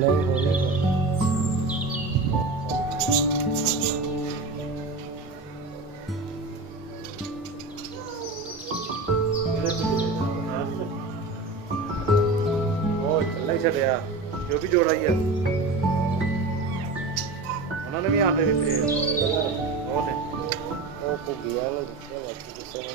ਨਹੀਂ ਹੋਣੀ ਉਹ ਚੱਲਾ ਹੀ ਛੱਡਿਆ ਜੋ ਵੀ ਜੋੜਾ ਹੀ ਆ ਉਹਨਾਂ ਨੇ ਵੀ ਆਂਡੇ ਦਿੱਤੇ ਆ ਉਹ ਨੇ ਉਹ ਭੁੱਗਿਆ ਨੂੰ ਦਿੱਤੇ ਬਾਕੀ ਕਿਸੇ ਨੇ